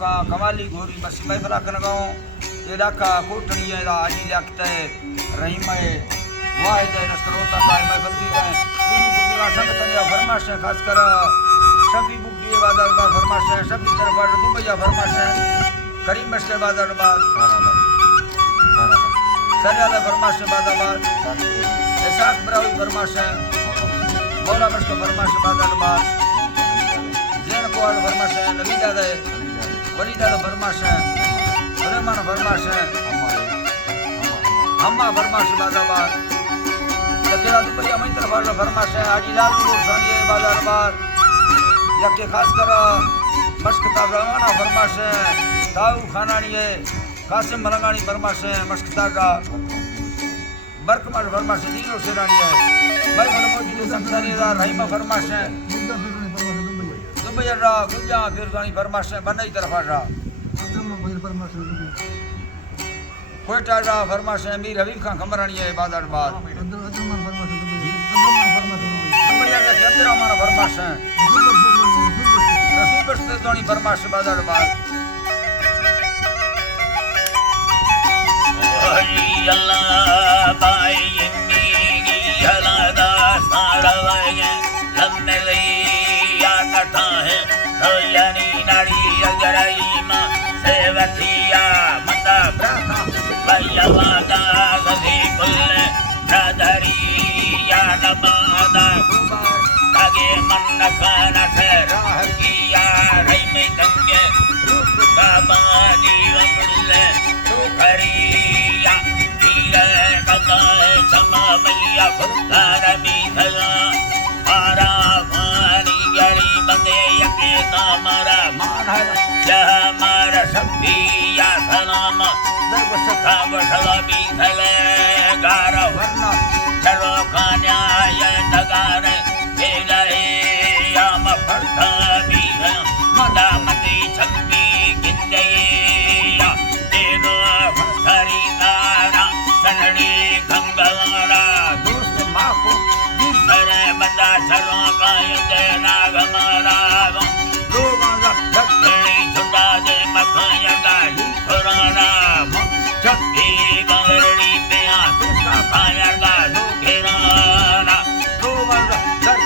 कमाली घोरी बसी मैं फला कन गाओ ये डाका कोटनी है आजी लगता है रहीम है वाहिद है नस्करोता का मैं बंदी है पूरी का संग तनिया फरमाश है खास कर शफी बुक दिए बाजार बा फरमाश है शफी तरफ दुबईया फरमाश है करीम बस के बाजार बात सरियाला फरमाश है बाजार इसाक ब्रावी फरमाश है मौला बस के फरमाश बाजार बात जैन को फरमाश है नबी दादा वली दादा फरमाश है सुलेमान फरमाश है अम्मा फरमाश बाजाबाद लकेला दुबईया मैं तरफ फरमाश है आजी लाल नूर सानिए बाजारबाद यके खास कर मशकता रवाना फरमाश है दाऊ खानानी है कासिम मलंगानी फरमाश है मशकता का बरकमार फरमाश है दीनो शेरानी है मैं मनमोजी संसानी दा रहीमा फरमाश है दुबईया गुंजा फिरजानी फरमाश है बनई तरफ आ कोयटा रा फरमाश है मीर हबीब खान खमरानी है बाजारबाद दुबईया के चंद्रमान फरमाश है रसूल बस्तानी फरमाश बाजारबाद अल्लाह बाई मी हलादा सारवाए लम्मे या कथा है नयनी नारी अजराईमा सेवतिया मता ब्रह्मा वयवादा गदी कुल नदरिया नमादा आगे मन खाना से राह किया रही में गंगे रूप का बानी वमुल्ले तू करिया धीरे कदा समा मैया फुकार भी थला मारा मानी गरी बंदे यके तामरा मारा जह मारा शब्दिया सलाम दर्वसथा वसला भी थले गारा वरना चलो कान्याय नगारे तेरे याम फरता भी मदा मदी छक्की गिंदया तेनो फरी तारा सनड़ी गंगवारा दोस्त माको दिलरे मदा चलो कायदे नागमारा लोगा दक्षिणी छुटा दे मखया गाली पुराना छक्की बंगड़ी पे आसुका पाया गालो घेराना लोगा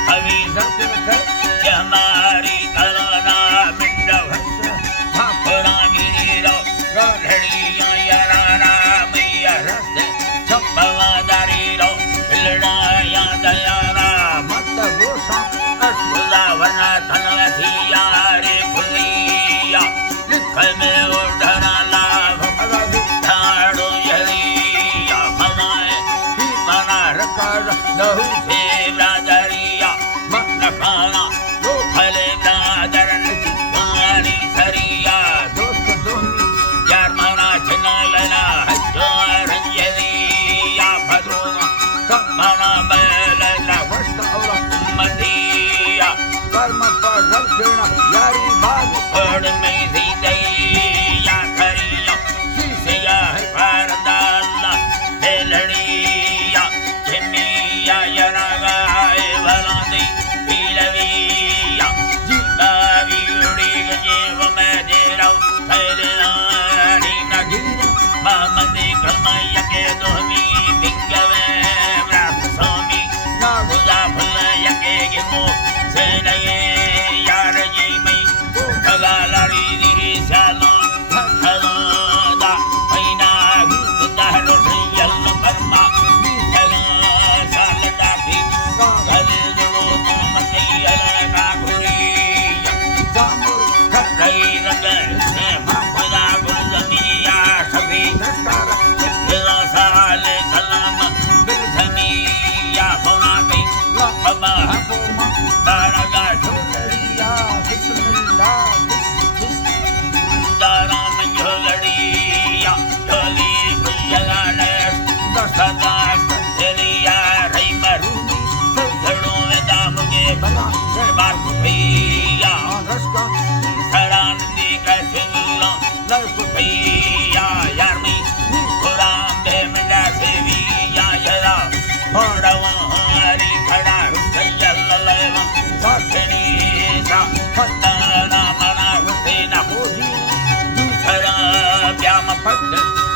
कभी सबके के हमारी कलाना मिंडा भापरा मीरो गढ़ड़िया याराना मैया रस्ते छप्पवादारी रो लड़ाया दयाना मत गोसा अशुदा वना धनवतिया रे खुलिया लिखल में उड़ना लाभ भगा ढाड़ो यरिया भगाए ही मना रखा लहू से राजरिया मन खाना दो फले दादरन गाड़ी सरिया दोस्त दोनी यार मना चना लला हजो रंजलिया भद्रोना सब मना मेलना वस्त और मदिया कर्म पर रब देना यारी बाग पड़ में दी दैया करिया शीशिया है परदाला लड़िया जिमिया यरागाए भलांदी पीलविया जीता वीड़ी गजेव में देराव थैलानी नगीर मामदी कलमैया के दोहमी बिंगवे ब्राह्म स्वामी नागुजा फुलैया के गिमो सेनये यार जीमई भगा लड़ी दी सालो भगदा पैना गीत दहरो सैयल बर्मा बीतला सालदा की कागल दो मतैयल का घुरिया जामुर करई रंग से माखला गुलमिया सभी नस्तार चिल्ला साले कलाम बिरधनिया होना पे लखमा हकुमा तारगा ढोलरिया बिस्मिल्लाह दारा में झोलड़िया झोली भैया ने दसदा तेरिया रही मरूनी सड़ों में दामुझे बना दरबार भैया रस्का सरानंदी कैसे मिला लड़क भैया यार में निपुराम दे मिला सेविया यला होड़वा हरी खड़ा रुकैया ललेवा साथनी सा फटाना मना हुसैना होदी मफत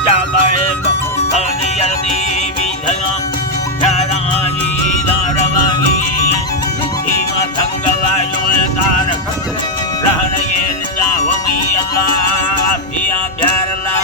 जाबड़े बनियर देवी धनम चाराजी दारवागी लिखी मतंगवायो तारक रहने ये जावमी अल्लाह पिया प्यार ला